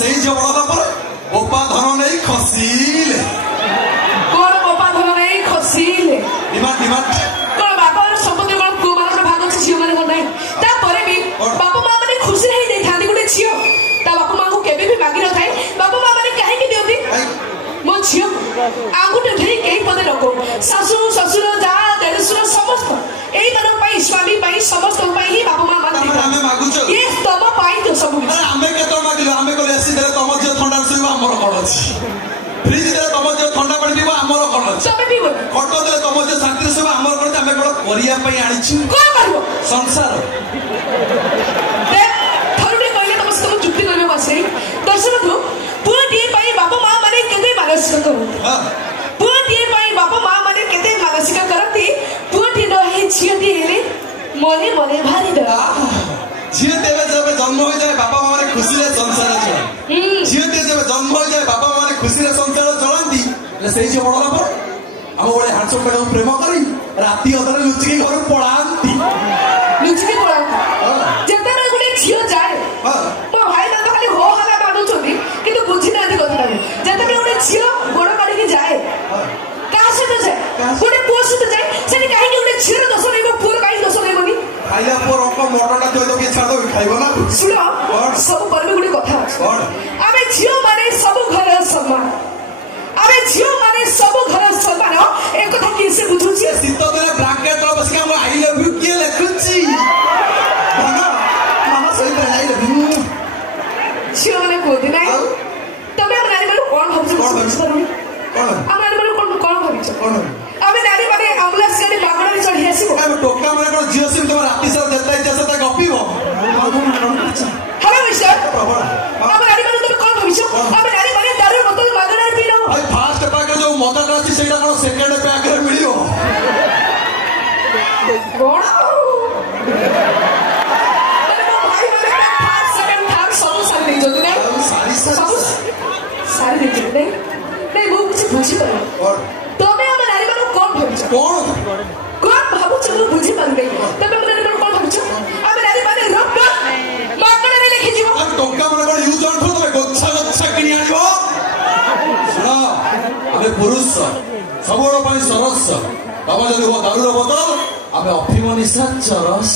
से बड़ा पर बोपा धन नहीं खसीले कौन बोपा धन नहीं खसीले डिमांड डिमांड कौन बापा और संपत्ति कौन को मान भाग अछि झियो माने नहीं ता परे भी बापा मां माने खुशी रही दे थांदी गुटे झियो ता बापा मां को केबे भी मागी न थाए बापा मां माने काहे की देउती मो झियो आगुटे धरी केई पदे नको सासु ससुर जा देरसुर समस्त एई मन पई स्वामी पई समस्त पई ही बापा मां मान दे हमें मागुचो ये तम पई तो सब अरे हमें के तो मागिलो हमें को एसी दे तम जे ठंडा सुइबा हमर कोन अछि फ्रिज दे तम जे ठंडा पानी पीबा हमर कोन अछि सब पीबो खटो दे तम जे शांति सुइबा हमर कोन हमें कोन करिया पई आनिछु कोन करबो संसार दे थरुडे कहले तम सब जुक्ति करबे बसे दर्शन तू पुटी पई बापा मां माने केते मानसिक करू हां पुटी पई बापा मां माने केते मानसिक करती पुटी न हे छियती हेले मने मने भारी द झियो देवे जब जन्म हो जाए बापा मां माने खुशी रे संसार चले झियो दे जब जन्म हो जाए बापा मां माने खुशी रे संसार चलंती ले सेई जे बडला पर हम ओले हाडसो पेडो प्रेम करी राती अदरे लुचकी घर पळांती लुचकी पळांती जेतरा गुले झियो जाए तो भाई ना तो खाली हो हला बाडू चोदी किंतु बुझी ना दे कथा जेतरा गुले झियो गोड़ काढी के जाए का से तो जाए गुले पोस तो जाए सेनी काहे गुले झियो दोस नहीं पूर काहे दोस नहीं बनी खाइला पर अको मटनटा तो के छाड़ दो खाइबो ना सुनो सब परमे गुले कथा आबे झियो माने सब घर सम्मान अरे झियो माने सब घर सम्मान एक कथा कि से बुझु छी सीतो देले ब्रैकेट तो बस के हम आई लव यू के लिखुची मामा मामा सही पर आई लव यू झियो माने कोदी नाही तबे हम नारी माने कोन भाबछु कोन हम नारी माने कोन भाबछु कोन आबे नारी माने एम्बुलेंस गाड़ी मागणा रे चढ़ी आसीबो हम टोका माने कोन झियो सिम तोर राती सब देता इच्छा से गपिबो हेलो मिस्टर हम नारी माने तुम कोन भाबछु हम नारी माने दारू बोतल मागणा रे पीनो भाई फास्ट पैक जो मदर अछि सेटा कोन सेकंड पैक रे मिलियो कोन भाई माने फास्ट सेकंड थर्ड सब सारी दे जदी नहीं सारी दे जदी नहीं वो कुछ बुझी पर तबे हम नारी माने कोन भाबछु कोन भाबछु वो बुझी पर गई तबे हम नारी माने कोन भाबछु हम नारी माने रब मागणा रे लिखि जीवो हम टोका माने कोन यूज ऑन थो तबे गोच्छा किनी आनिबो सुना आबे पुरुष सबोर पई सरस बाबा जदी हो दारू बोतल आबे अफिम निशा चरस